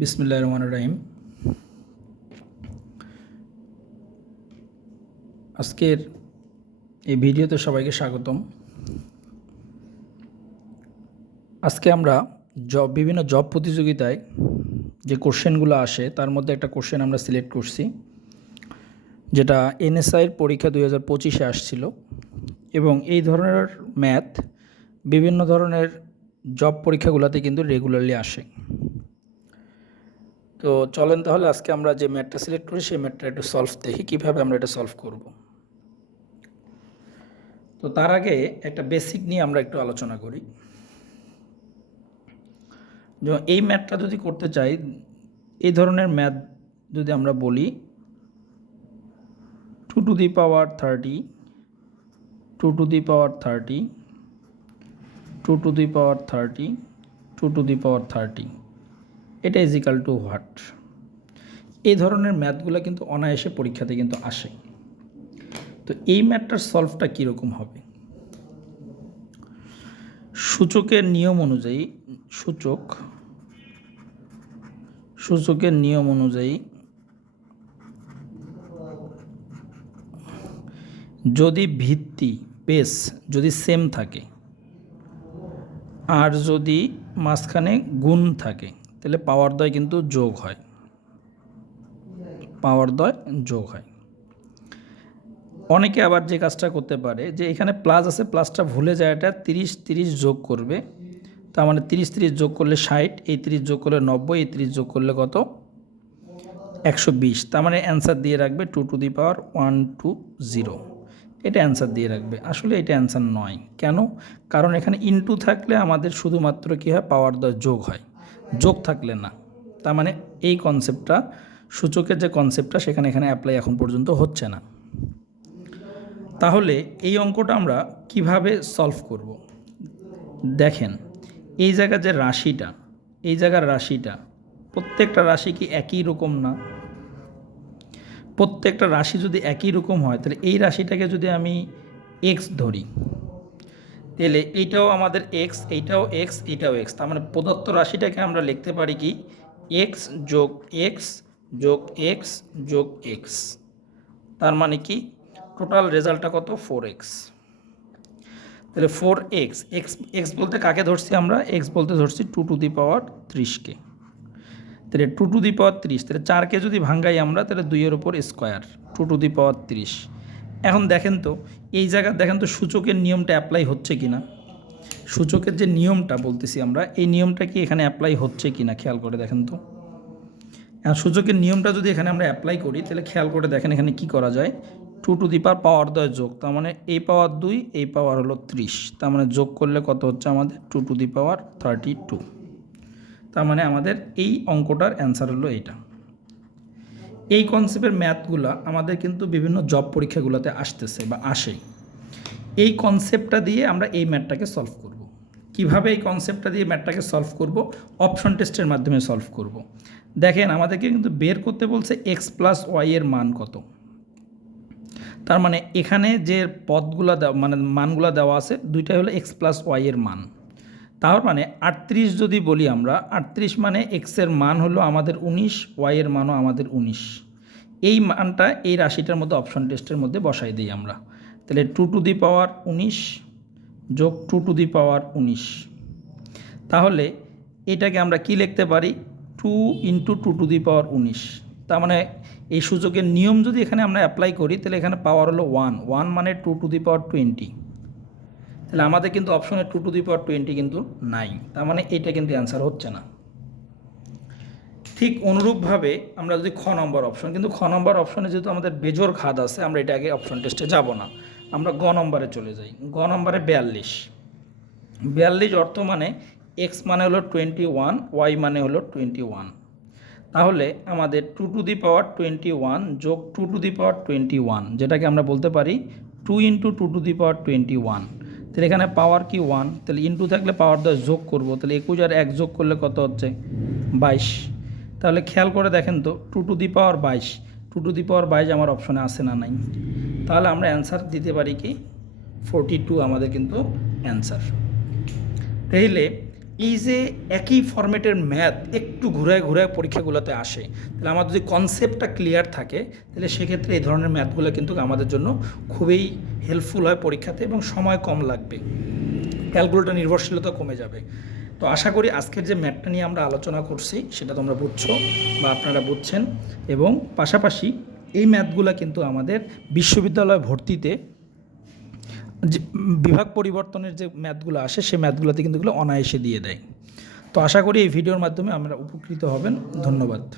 বিসমিল্লাহ রহমান রাহিম। আজকের এই ভিডিওতে সবাইকে স্বাগতম। আজকে আমরা জব, বিভিন্ন জব প্রতিযোগিতায় যে কোশ্চেনগুলো আসে, তার মধ্যে একটা কোশ্চেন আমরা সিলেক্ট করছি, যেটা এনএসআইয়ের পরীক্ষা দুই হাজার পঁচিশে আসছিল এবং এই ধরনের ম্যাথ বিভিন্ন ধরনের জব পরীক্ষাগুলোতে কিন্তু রেগুলারলি আসে। তো চলেন তাহলে আজকে আমরা যে ম্যাটটা সিলেক্ট করি, সেই ম্যাটটা একটু সলভ দেখি কীভাবে আমরা এটা সলভ করব। তো তার আগে একটা বেসিক নিয়ে আমরা একটু আলোচনা করি। এই ম্যাথটা যদি করতে চাই, এই ধরনের ম্যাথ যদি আমরা বলি two to the power thirty two to the power thirty two to the power thirty two to the power thirty এটা ইজ ইকাল টু হোয়াট এই ধরনের ম্যাথগুলো কিন্তু অনায়াসে পরীক্ষাতে কিন্তু আসে। তো এই ম্যাথটার সলভটা কীরকম হবে? সূচকের নিয়ম অনুযায়ী, সূচক, সূচকের নিয়ম অনুযায়ী যদি ভিত্তি বেস যদি সেম থাকে, আর যদি মাঝখানে গুণ থাকে তাহলে পাওয়ার দয় কিন্তু যোগ হয়। পাওয়ার দয় যোগ হয়। অনেকে আবার যে কাজটা করতে পারে যে এখানে প্লাস আছে প্লাসটা ভুলে যায় এটা তিরিশ তিরিশ যোগ করবে। তার মানে তিরিশ তিরিশ যোগ করলে ষাট, এই তিরিশ যোগ করলে নব্বই, এই তিরিশ যোগ করলে কত? একশো বিশ। তার মানে অ্যান্সার দিয়ে রাখবে two to the power one two zero এটা অ্যান্সার দিয়ে রাখবে। আসলে এটা অ্যান্সার নয়। কেন? কারণ এখানে ইনটু থাকলে আমাদের শুধুমাত্র কী হয়? পাওয়ার দয় যোগ হয়। যোগ থাকলে না। তার মানে এই কনসেপ্টটা সূচকের যে কনসেপ্টটা সেখানে এখানে অ্যাপ্লাই এখন পর্যন্ত হচ্ছে না। তাহলে এই অঙ্কটা আমরা কীভাবে সলভ করব? দেখেন, এই জায়গার যে রাশিটা, এই জায়গার রাশিটা, প্রত্যেকটা রাশি কি একই রকম না? প্রত্যেকটা রাশি যদি একই রকম হয়, তাহলে এই রাশিটাকে যদি আমি এক্স ধরি তাহলে এইটাও আমাদের এক্স এইটাও এক্স এইটাও এক্স তার মানে প্রদত্ত রাশিটাকে আমরা লিখতে পারি কি? এক্স যোগ এক্স যোগ এক্স যোগ এক্স তার মানে কি? টোটাল রেজাল্টটা কত? ফোর এক্স তাহলে ফোর এক্স এক্স এক্স বলতে কাকে ধরছি আমরা? এক্স বলতে ধরছি টু টু দি পাওয়ার ত্রিশকে তাহলে টু টু দি পাওয়ার ত্রিশ তাহলে চারকে যদি ভাঙ্গাই আমরা, তাহলে দুইয়ের ওপর square two to the power ত্রিশ এখন দেখেন তো, এই জায়গার দেখেন তো সূচকের নিয়মটা অ্যাপ্লাই হচ্ছে কি না সূচকের যে নিয়মটা বলতেছি আমরা, এই নিয়মটা কি এখানে অ্যাপ্লাই হচ্ছে কি না খেয়াল করে দেখেন তো। সূচকের নিয়মটা যদি এখানে আমরা অ্যাপ্লাই করি, তাহলে খেয়াল করে দেখেন এখানে কি করা যায়। টু টু দি পাওয়ার পাওয়ার দয় যোগ, তার মানে এই পাওয়ার দুই এই পাওয়ার হলো ত্রিশ। তার মানে যোগ করলে কত হচ্ছে আমাদের? Two to the power thirty two তার মানে আমাদের এই অঙ্কটার অ্যান্সার হলো এইটা এই কনসেপ্টের ম্যাথগুলো আমাদের কিন্তু বিভিন্ন জব পরীক্ষাগুলোতে আসতেছে বা আসে এই কনসেপ্টটা দিয়ে আমরা এই ম্যাথটাকে সলভ করব। কীভাবে এই কনসেপ্টটা দিয়ে ম্যাথটাকে সলভ করব অপশন টেস্টের মাধ্যমে সলভ করব। দেখেন, আমাদেরকে কিন্তু বের করতে বলছে এক্স প্লাস ওয়াই এর মান কত তার মানে এখানে যে পদগুলো মানে মানগুলো দেওয়া আছে দুইটাই হলো এক্স প্লাস ওয়াই এর মান তার মানে আটত্রিশ যদি বলি আমরা, আটত্রিশ মানে এক্সের মান হলো আমাদের উনিশ ওয়াইয়ের মানও আমাদের উনিশ। এই মানটা এই রাশিটার মধ্যে অপশন টেস্টের মধ্যে বসাই দিই আমরা। তাহলে টু টু দি পাওয়ার উনিশ যোগ টু টু দি পাওয়ার উনিশ। তাহলে এটাকে আমরা কি লিখতে পারি? Two into two to the power উনিশ। তার মানে এই সূচকের নিয়ম যদি এখানে আমরা অ্যাপ্লাই করি, তাহলে এখানে পাওয়ার হলো ওয়ান ওয়ান মানে two to the power twenty তাহলে আমাদের কিন্তু অপশনে two to the power twenty কিন্তু নাই। তার মানে এইটা কিন্তু অ্যান্সার হচ্ছে না। ঠিক অনুরূপভাবে আমরা যদি খ নম্বর অপশন কিন্তু খ নম্বর অপশনে যেহেতু আমাদের বেজোর খাদ আছে, আমরা এটা আগে অপশন টেস্টে যাব না। আমরা গ নম্বরে চলে যাই। গ নম্বরে বিয়াল্লিশ। বিয়াল্লিশ অর্থ মানে এক্স মানে হলো টোয়েন্টি ওয়ান ওয়াই মানে হলো টোয়েন্টি ওয়ান তাহলে আমাদের two to the power twenty one যোগ two to the power twenty one যেটাকে আমরা বলতে পারি two into two to the power twenty one তাহলে এখানে পাওয়ার কি ওয়ান তাহলে ইনটু থাকলে পাওয়ার দশ যোগ করব। তাহলে একুশ আর এক যোগ করলে কত হচ্ছে? বাইশ। তাহলে খেয়াল করে দেখেন তো টু টু দি পাওয়ার বাইশ। টু টু দি পাওয়ার বাইশ আমার অপশনে আসে না নাই। তাহলে আমরা অ্যান্সার দিতে পারি কি? ফোরটি টু আমাদের কিন্তু অ্যান্সার তাহলে এই যে একই ফরম্যাটের ম্যাথ একটু ঘুরায় ঘুরায় পরীক্ষাগুলোতে আসে, তাহলে আমার যদি কনসেপ্টটা ক্লিয়ার থাকে, তাহলে সেক্ষেত্রে এই ধরনের ম্যাথগুলো কিন্তু আমাদের জন্য খুবই হেল্পফুল হয় পরীক্ষাতে এবং সময় কম লাগবে। ক্যালকুলেটর নির্ভরশীলতা কমে যাবে। তো আশা করি আজকের যে ম্যাথটা নিয়ে আমরা আলোচনা করছি, সেটা তোমরা বুঝছ বা আপনারা বুঝছেন এবং পাশাপাশি এই ম্যাথগুলো কিন্তু আমাদের বিশ্ববিদ্যালয় ভর্তিতে যে বিভাগ পরিবর্তনের যে ম্যাথগুলো আসে, সেই ম্যাথগুলোতে কিন্তু এগুলো অনায়াসে দিয়ে দেয়। তো আশা করি এই ভিডিওর মাধ্যমে আমরা উপকৃত হবেন। ধন্যবাদ।